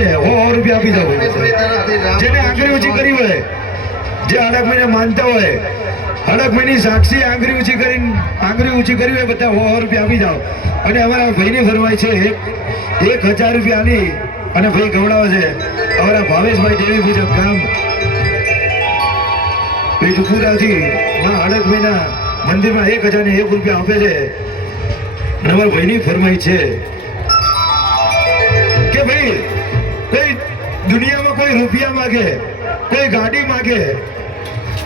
છે 100 રૂપિયા આપી જાવ જેને આંગળી ઊંચી કરી હોય જે અડક મહિને માનતા હોય અડક મહિની સાક્ષી આંગળી ઊંચી કરી હોય બધા 100 રૂપિયા આપી જાવ અને અમારા ભાઈની ફરમાય છે 1000 રૂપિયા આલી અને ભાઈ ગવડાવે છે અમારા ભાવેશભાઈ દેવી પૂજક ગામ બીજુપુરાથી અડક મહિના મંદિરમાં 1001 રૂપિયા આપે છે અને અમારા ભાઈની ફરમાઈ છે કે ભાઈ કોઈ દુનિયામાં કોઈ રૂપિયા માગે કોઈ ગાડી માગે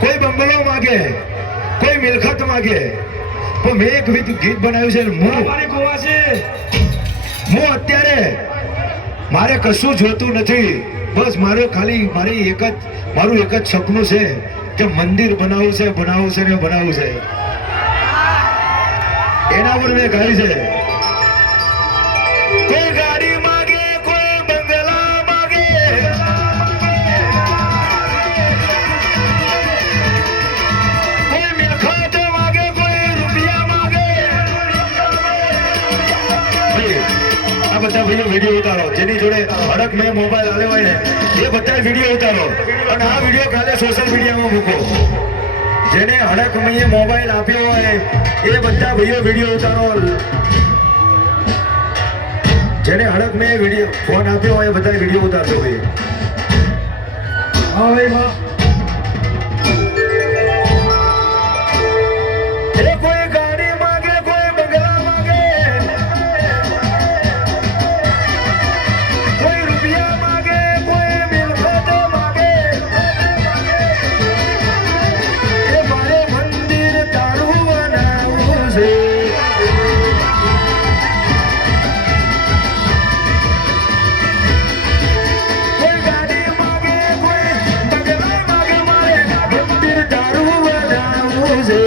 કોઈ બંગલો માગે કોઈ મિલકત માગે તો મેં એક ગીત બનાવ્યું છે હું અત્યારે મારે કશું જોતું નથી બસ મારું એક જ સપનું છે કે મંદિર બનાવવું છે ને બનાવવું છે એના પર મેં ગાઈ છે કોઈ ગાડી માગે કોઈ બંગલા માગે કોઈ મિલકત માગે કોઈ રૂપિયા માગે આ બધા ભાઈઓ વિડીયો ઉતારો જેની જોડે અડક મેં મોબાઈલ આલ્યો હોય ને એ બધા વિડીયો ઉતારો અને આ વિડીયો કાલે સોશિયલ મીડિયામાં મૂકો જેને અડક મેં મોબાઈલ આપ્યો હોય એ બધા ભાઈઓ વિડીયો ઉતારો જેને અડક મેં ફોન આપ્યો હોય બધા વિડીયો ઉતારજો ભાઈ હા ભાઈ કોઈ ગાડી માગે કોઈ બંગલા માગે કોઈ રૂપિયા માગે કોઈ મિલકત માગે એ મારે મંદિર તારું બનાવવું છે કોઈ ગાડી માગે કોઈ બંગલા માગે મારે મંદિર તારું બનાવવું છે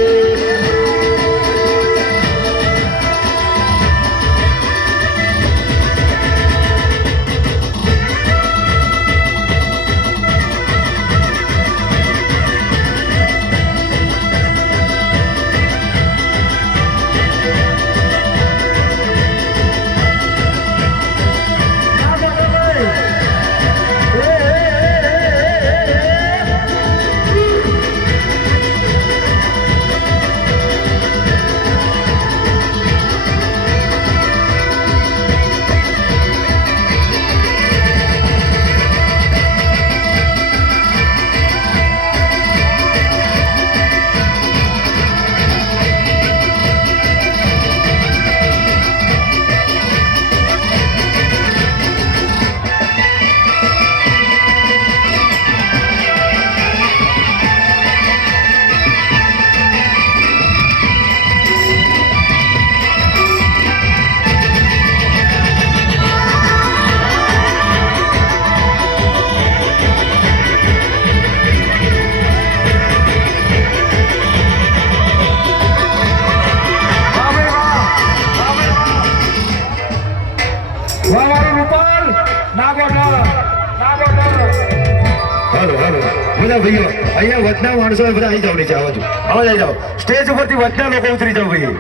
બધા ભાઈઓ અહીંયા વચના માણસો બધા આવી જાવ નીચે આવો આવી જાવ સ્ટેજ ઉપરથી વચના લોકો ઉતરી જાવ ભાઈ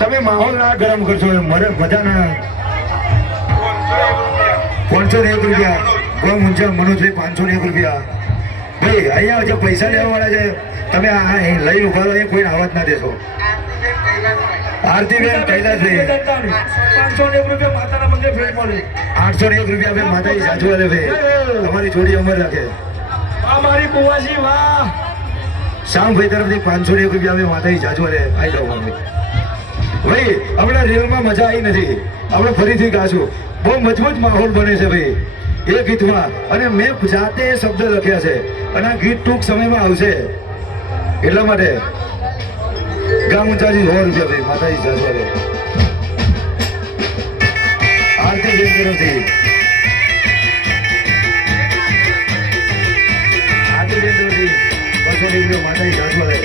તમે માહોલ ના ગરમ કરશો મજાના 501 રૂપિયા ગો મુંજા મનોજભાઈ 501 રૂપિયા ભાઈ અહીંયા જે પૈસા લેવા વાળા છે તમે આ લઈ ઉભા રહો એ કોઈને આવાજ ના દેશો આરતીબેન કૈલાસભાઈ 501 રૂપિયા માતાના મંદિર ભેટ મળે 801 રૂપિયા ભાઈ માતાજી સાચવાલે ભાઈ તમારી જોડી અમર રાખે મારી કુવાસી વાહ શ્યામભાઈ તરફથી 501 રૂપિયા અમે માતાજી જાજવાલે આવી જાવ ભાઈ હમણાં રેલમાં મજા આવી નથી આપણે ફરીથી ગાશું બહુ મજબૂત માહોલ બને છે ભાઈ એ ગીતમાં અને મેં જાતે શબ્દ લખ્યા છે અને આ ગીત ટૂંક સમયમાં આવશે એટલા માટે ગામ ઊંચાજી 100 રૂપિયા ભાઈ માતાજી જાજવાલે આરતી બેન તરફથી માતાજી જાજવાલે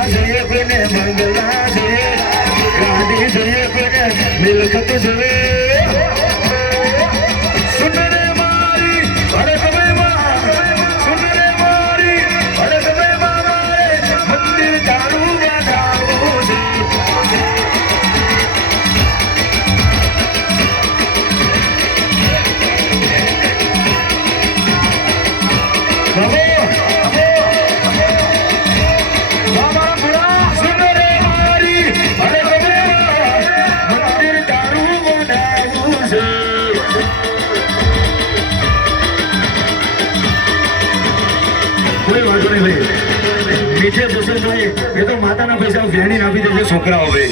બંગલા જોઈએ કોઈને બંગલા જોઈએ ગાડી જોઈએ કોઈને મિલકત જોઈએ સુન રે મારી અરે તમે સુન રે મારી અરે તમે મારે મંદિર તારું બનાવું છે કોઈ વાંધો નહીં ભાઈ નીચે જશો ભાઈ એ તો માતાના પૈસા વેણી આપી દેજો છોકરાઓ ભાઈ